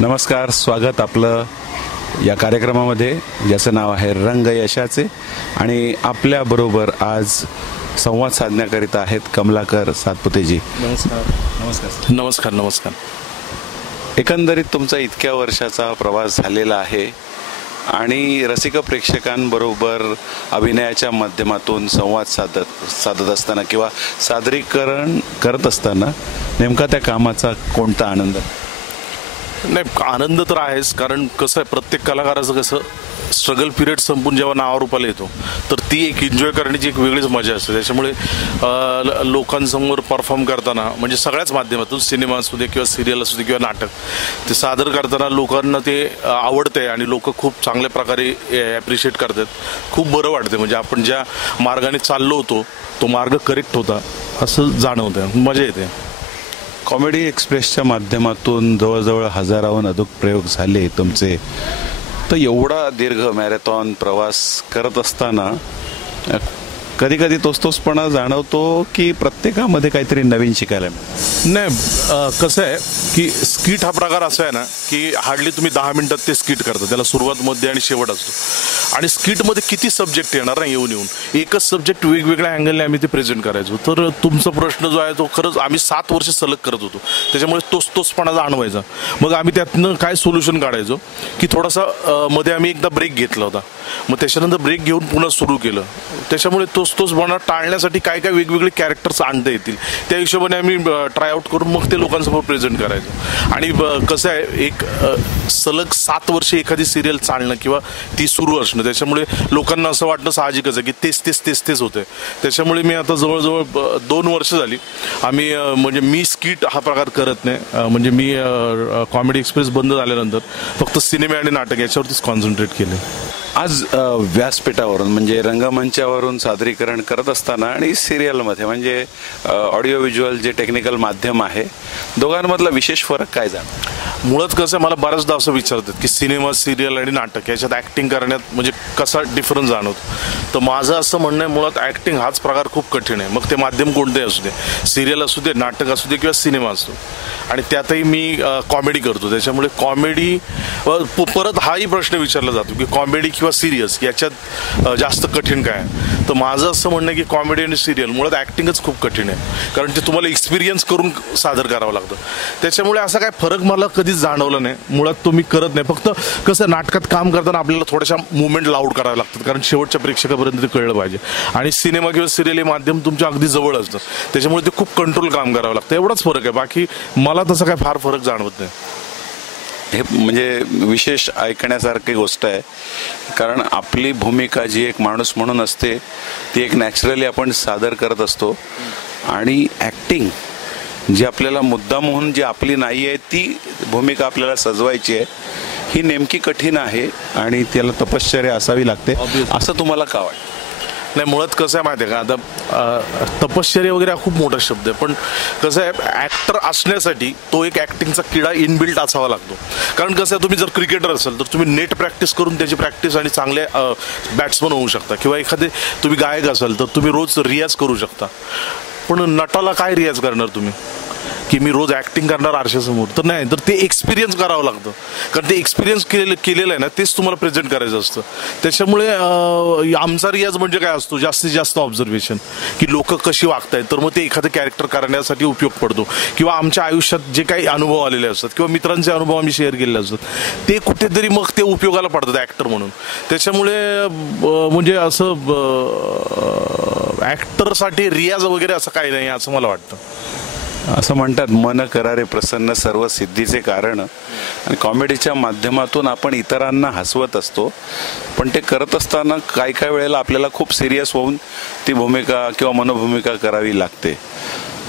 नमस्कार, स्वागत आपलं या कार्यक्रमामध्ये ज्याचं नाव आहे रंग यशाचे. आणि आपल्याबरोबर आज संवाद साधण्याकरिता आहेत कमलाकर सातपुतेजी. नमस्कार. नमस्कार. नमस्कार. नमस्कार. एकंदरीत तुमचा इतक्या वर्षाचा प्रवास झालेला आहे आणि रसिक प्रेक्षकांबरोबर अभिनयाच्या माध्यमातून संवाद साधत असताना किंवा सादरीकरण करत असताना नेमका त्या कामाचा कोणता आनंद? नाही, आनंद तर आहेच, कारण कसं आहे, प्रत्येक कलाकाराचं कसं स्ट्रगल पिरियड संपून जेव्हा नावारूपाला येतो तर ती एक एन्जॉय करण्याची एक वेगळीच मजा असते. त्याच्यामुळे लोकांसमोर परफॉर्म करताना म्हणजे सगळ्याच माध्यमातून, सिनेमा असू दे किंवा सिरियल असू दे किंवा नाटक, ते सादर करताना लोकांना ते आवडते आणि लोक खूप चांगल्या प्रकारे ॲप्रिशिएट करतात. खूप बरं वाटते. म्हणजे आपण ज्या मार्गाने चाललो होतो तो मार्ग करेक्ट होता असं जाणवतं, मजा येते. कॉमेडी एक्सप्रेसच्या माध्यमातून जवळजवळ हजाराहून अधिक प्रयोग झाले तुमचे. तर एवढा दीर्घ मॅरेथॉन प्रवास करत असताना कधी कधी तोचपणा जाणवतो की प्रत्येकामध्ये काहीतरी नवीन शिकायला मिळतं? नाही, कसं आहे की स्किट हा प्रकार असा आहे ना की हार्डली तुम्ही 10 मिनिटात ते स्किट करता. त्याला सुरुवात, मध्य आणि शेवट असतो. आणि स्किटमध्ये किती सब्जेक्ट येणार ना, येऊन एकच सब्जेक्ट वेगवेगळ्या अँगलने आम्ही ते प्रेझेंट करायचो. तर तुमचा प्रश्न जो आहे तो खरंच आम्ही 7 वर्ष सलग करत होतो. त्याच्यामुळे तोचपणा जाणवायचा. मग आम्ही त्यातनं काय सोल्युशन काढायचो की थोडासा मध्ये आम्ही एकदा ब्रेक घेतला होता. मग त्याच्यानंतर ब्रेक घेऊन पुन्हा सुरू केलं. त्याच्यामुळे तोचपणा टाळण्यासाठी काय काय वेगवेगळे कॅरेक्टर्स आणता येतील त्या हिशोबाने आम्ही ट्राय आउट करून मग ते लोकांसमोर प्रेझेंट करायचो. आणि कसं आहे, एक सलग 7 वर्ष एखादी सिरियल चालणं किंवा ती सुरू असणं, त्याच्यामुळे लोकांना असं वाटणं साहजिकच आहे की तेच होतंय. त्याच्यामुळे मी आता जवळजवळ 2 वर्ष झाली आम्ही म्हणजे मी स्किट हा प्रकार करत नाही. म्हणजे मी कॉमेडी एक्सप्रेस बंद झाल्यानंतर फक्त सिनेमे आणि नाटक याच्यावरतीच कॉन्सन्ट्रेट केले. आज व्यासपीठावरून म्हणजे रंगमंचावरून सादरीकरण करत असताना आणि सिरियलमध्ये म्हणजे ऑडिओ व्हिज्युअल जे टेक्निकल माध्यम आहे, दोघांमधला विशेष फरक काय जाणवतो? मुळात कसं आहे, मला बऱ्याचदा असं विचारतात की सिनेमा, सिरियल आणि नाटक याच्यात ॲक्टिंग करण्यात म्हणजे कसा डिफरन्स जाणवतो. तर माझं असं म्हणणं आहे, मुळात ॲक्टिंग हाच प्रकार खूप कठीण आहे. मग ते माध्यम कोणतेही असू दे, सिरियल असू दे, नाटक असू दे किंवा सिनेमा असतो. आणि त्यातही मी कॉमेडी करतो. त्याच्यामुळे कॉमेडी परत हाही प्रश्न विचारला जातो की कॉमेडी किंवा सिरियस याच्यात जास्त कठीण काय आहे. तर माझं असं म्हणणं आहे की कॉमेडी आणि सिरियल मुळात ॲक्टिंगच खूप कठीण आहे, कारण ते तुम्हाला एक्सपिरियन्स करून सादर करावं लागतं. त्याच्यामुळे असा काय फरक मला कधीच जाणवला नाही. मुळात तो मी करत नाही. फक्त कसं नाटकात काम करताना आपल्याला थोड्याशा मुवमेंट लाऊड कराव्या लागतात, कारण शेवटच्या प्रेक्षकापर्यंत ते कळलं पाहिजे. आणि सिनेमा किंवा सिरियल हे माध्यम तुमच्या अगदी जवळ असतं, त्याच्यामुळे ते खूप कंट्रोल काम करावं लागतं. एवढाच फरक आहे. बाकी मला तसं काय फार फरक जाणवत नाही. हे म्हणजे विशेष ऐकण्यासारखी गोष्ट आहे, कारण आपली भूमिका जी एक माणूस म्हणून असते ती एक नॅचरली आपण सादर करत असतो. आणि ॲक्टिंग जी आपल्याला मुद्दाम म्हणून जी आपली नाही आहे ती भूमिका आपल्याला सजवायची आहे, ही नेमकी कठीण आहे आणि त्याला तपश्चर्या असावी लागते. असं तुम्हाला का वाटतं? नाही, मुळात कसं आहे माहिती आहे का, आता तपश्चर्या वगैरे हा खूप मोठा शब्द आहे, पण कसं आहे, ॲक्टर असण्यासाठी तो एक ॲक्टिंगचा किडा इनबिल्ट असावा लागतो. कारण कसं आहे, तुम्ही जर क्रिकेटर असाल तर तुम्ही नेट प्रॅक्टिस करून त्याची प्रॅक्टिस आणि चांगले बॅट्समन होऊ शकता. किंवा एखादे तुम्ही गायक असाल तर तुम्ही रोज रियाज करू शकता. पण नटाला काय रियाज करणार तुम्ही की मी रोज ॲक्टिंग करणार आरशासमोर? तर नाही, तर ते एक्सपिरियन्स करावं लागतं. कारण ते एक्सपिरियन्स केलेलं आहे ना, तेच तुम्हाला प्रेझेंट करायचं असतं. त्याच्यामुळे आमचा रियाज म्हणजे काय असतो, जास्तीत जास्त ऑब्झर्वेशन, की लोक कशी वागतायत, तर मग ते एखादं कॅरेक्टर करण्यासाठी उपयोग पडतो. किंवा आमच्या आयुष्यात जे काही अनुभव आलेले असतात किंवा मित्रांचे अनुभव आम्ही शेअर केलेले असतात ते कुठेतरी मग ते उपयोगाला पडतात ॲक्टर म्हणून. त्याच्यामुळे म्हणजे असं ॲक्टरसाठी रियाज वगैरे असं काही नाही असं मला वाटतं. असं म्हणतात, मन करारे प्रसन्न सर्व सिद्धीचे कारण. आणि कॉमेडीच्या माध्यमातून आपण इतरांना हसवत असतो, पण ते करत असताना काही वेळेला आपल्याला खूप सिरियस होऊन ती भूमिका किंवा मनोभूमिका करावी लागते.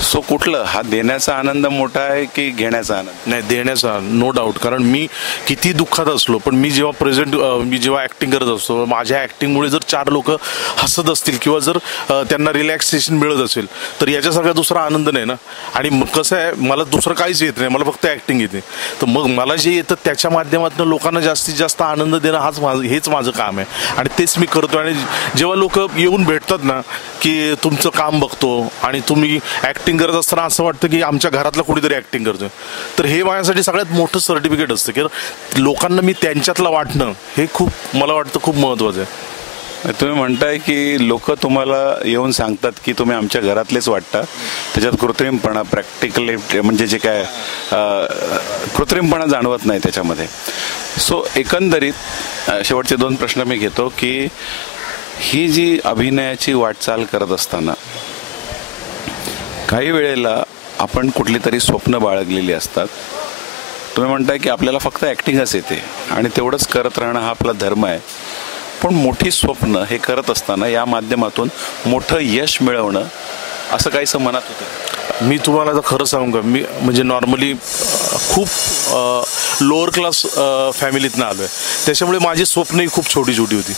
सो कुठलं, हा देण्याचा आनंद मोठा आहे की घेण्याचा आनंद? नाही, देण्याचा, नो डाऊट. कारण मी किती दुःखात असलो पण मी जेव्हा ॲक्टिंग करत असतो, माझ्या ॲक्टिंगमुळे जर 4 लोक हसत असतील किंवा जर त्यांना रिलॅक्सेशन मिळत असेल तर याच्यासारखा दुसरा आनंद नाही ना. आणि कसं आहे, मला दुसरं काहीच येत नाही, मला फक्त ॲक्टिंग येते. तर मग मला जे येतं त्याच्या माध्यमातून लोकांना जास्तीत जास्त आनंद देणं हेच माझं काम आहे आणि तेच मी करतो. आणि जेव्हा लोक येऊन भेटतात ना की तुमचं काम बघतो आणि तुम्ही ॲक्टिंग ऍक्टिंग करत असताना असं वाटतं की आमच्या घरातलं कोणीतरी ऍक्टिंग करतोय. तर हे माझ्यासाठी सगळ्यात मोठं सर्टिफिकेट असतं की लोकांना मी त्यांच्यातलं वाटणं हे खूप मला वाटतं खूप महत्त्वाचं आहे. तुम्ही म्हणताय की लोक तुम्हाला येऊन सांगतात की तुम्ही आमच्या घरातलेच वाटता, त्याच्यात कृत्रिमपणा प्रॅक्टिकली म्हणजे जे काय कृत्रिमपणा जाणवत नाही त्याच्यामध्ये. सो एकंदरीत शेवटचे 2 प्रश्न मी घेतो की ही जी अभिनयाची वाटचाल करत असताना काही वेळेला आपण कुठली तरी स्वप्न बाळगलेली असतात. तुम्ही म्हणताय की आपल्याला फक्त ॲक्टिंगच येते आणि तेवढंच करत राहणं हा आपला धर्म आहे. पण मोठी स्वप्न हे करत असताना या माध्यमातून मोठं यश मिळवणं असं काहीसं मनात होतं. मी तुम्हाला आता खरं सांगू का, मी म्हणजे नॉर्मली खूप लोअर क्लास फॅमिलीतनं आलो आहे, त्याच्यामुळे माझी स्वप्नही खूप छोटी छोटी होती.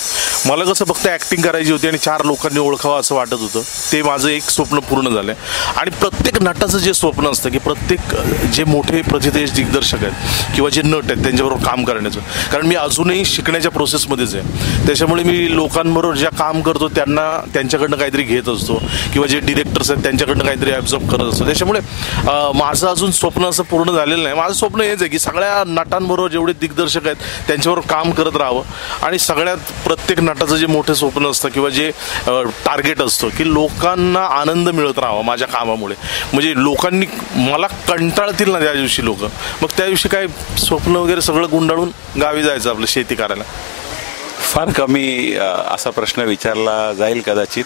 मला कसं फक्त ॲक्टिंग करायची होती आणि 4 लोकांनी ओळखावं असं वाटत होतं. ते माझं एक स्वप्न पूर्ण झालं आहे. आणि प्रत्येक नटाचं जे स्वप्न असतं की प्रत्येक जे मोठे प्रतिदेश दिग्दर्शक आहेत किंवा जे नट आहेत त्यांच्याबरोबर काम करण्याचं, कारण मी अजूनही शिकण्याच्या प्रोसेसमध्येच आहे, त्याच्यामुळे मी लोकांबरोबर ज्या काम करतो त्यांच्याकडनं काहीतरी घेत असतो किंवा जे डिरेक्टर्स आहेत त्यांच्याकडनं काहीतरी ॲब्झॉर्ब करत असतो. त्याच्यामुळे माझं अजून स्वप्न असं पूर्ण झालेलं नाही. माझं स्वप्न हेच आहे की सगळ्या नटांबरोबर जेवढे दिग्दर्शक आहेत त्यांच्याबरोबर काम करत राहावं. आणि सगळ्यात प्रत्येक नटाचं जे मोठं स्वप्न असतं किंवा जे टार्गेट असतं की लोकांना आनंद मिळत राहावा माझ्या कामामुळे. म्हणजे लोकांनी मला कंटाळतील ना त्या दिवशी लोक, मग त्या दिवशी काय स्वप्न वगैरे सगळं गुंडाळून गावी जायचं आपलं शेती करायला. फार कमी असा प्रश्न विचारला जाईल कदाचित.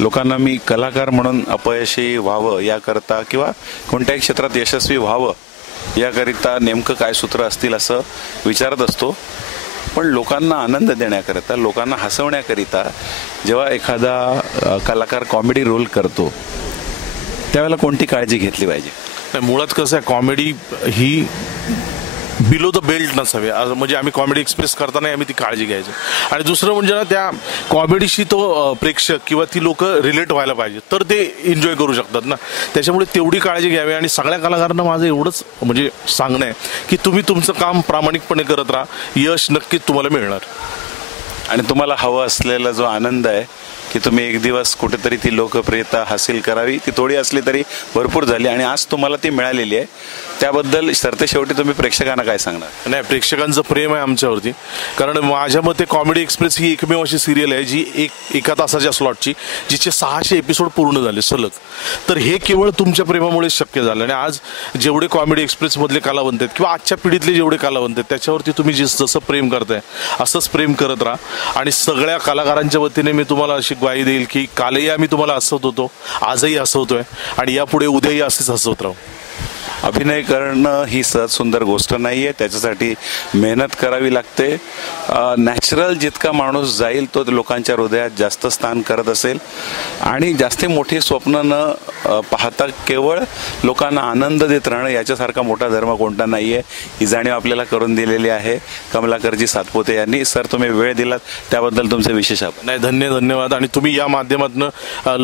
लोकांना मी कलाकार म्हणून अपयशी व्हावं याकरता किंवा कोणत्याही क्षेत्रात यशस्वी व्हावं याकरिता नेमकं काय सूत्र असतील असं विचारत असतो. पण लोकांना आनंद देण्याकरिता, लोकांना हसवण्याकरिता जेव्हा एखादा कलाकार कॉमेडी रोल करतो त्यावेळेला कोणती काळजी घेतली पाहिजे? नाही, मुळात कसं आहे, comedy he below the belt नसावी. म्हणजे आम्ही कॉमेडी एक्सप्रेस करताना आम्ही ती काळजी घ्यायची. आणि दुसरं म्हणजे ना, त्या कॉमेडीशी तो प्रेक्षक किंवा ती लोक रिलेट व्हायला पाहिजे, तर ते एन्जॉय करू शकतात ना. त्याच्यामुळे तेवढी काळजी घ्यावी. आणि सगळ्या कलाकारांना माझं एवढंच म्हणजे सांगणं आहे की तुम्ही तुमचं काम प्रामाणिकपणे करत राहा, यश नक्कीच तुम्हाला मिळणार. आणि तुम्हाला हवं असलेला जो आनंद आहे की तुम्ही एक दिवस कुठेतरी ती लोकप्रियता हासिल करावी, ती थोडी असली तरी भरपूर झाली आणि आज तुम्हाला ती मिळालेली आहे, त्याबद्दल सरतेशेवटी तुम्ही प्रेक्षकांना काय सांगणार? नाही, प्रेक्षकांचं प्रेम आहे आमच्यावरती. कारण माझ्या मते कॉमेडी एक्सप्रेस ही एकमेव अशी सिरियल आहे जी एका तासाच्या स्लॉटची, जिचे 600 एपिसोड पूर्ण झाले सलग. तर हे केवळ तुमच्या प्रेमामुळेच शक्य झालं. आणि आज जेवढे कॉमेडी एक्सप्रेसमधले कलावंत आहेत किंवा आजच्या पिढीतले जेवढे कलावंत आहेत त्याच्यावरती तुम्ही जसं प्रेम करताय असंच प्रेम करत राहा. आणि सगळ्या कलाकारांच्या वतीने मी तुम्हाला अशी ग्वाही देईल की कालही आम्ही तुम्हाला हसवत होतो, आजही हसवतोय आणि यापुढे उद्याही असेच हसवत राहू. अभिनय करणं ही सहज सुंदर गोष्ट नाही आहे, त्याच्यासाठी मेहनत करावी लागते. नॅचरल जितका माणूस जाईल तो लोकांच्या हृदयात जास्त स्थान करत असेल. आणि जास्त मोठी स्वप्न न पाहता केवळ लोकांना आनंद देत राहणं याच्यासारखा मोठा धर्म कोणता नाही आहे, ही जाणीव आपल्याला करून दिलेली आहे कमलाकरजी सातपुते यांनी. सर, तुम्ही वेळ दिलात त्याबद्दल तुमचे विशेष आभार. नाही, धन्यवाद. आणि तुम्ही या माध्यमातून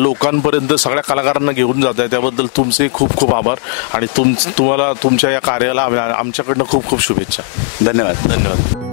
लोकांपर्यंत सगळ्या कलाकारांना घेऊन जाताय त्याबद्दल तुमचे खूप खूप आभार. आणि तुम्हाला तुमच्या या कार्याला आमच्याकडनं खूप खूप शुभेच्छा. धन्यवाद.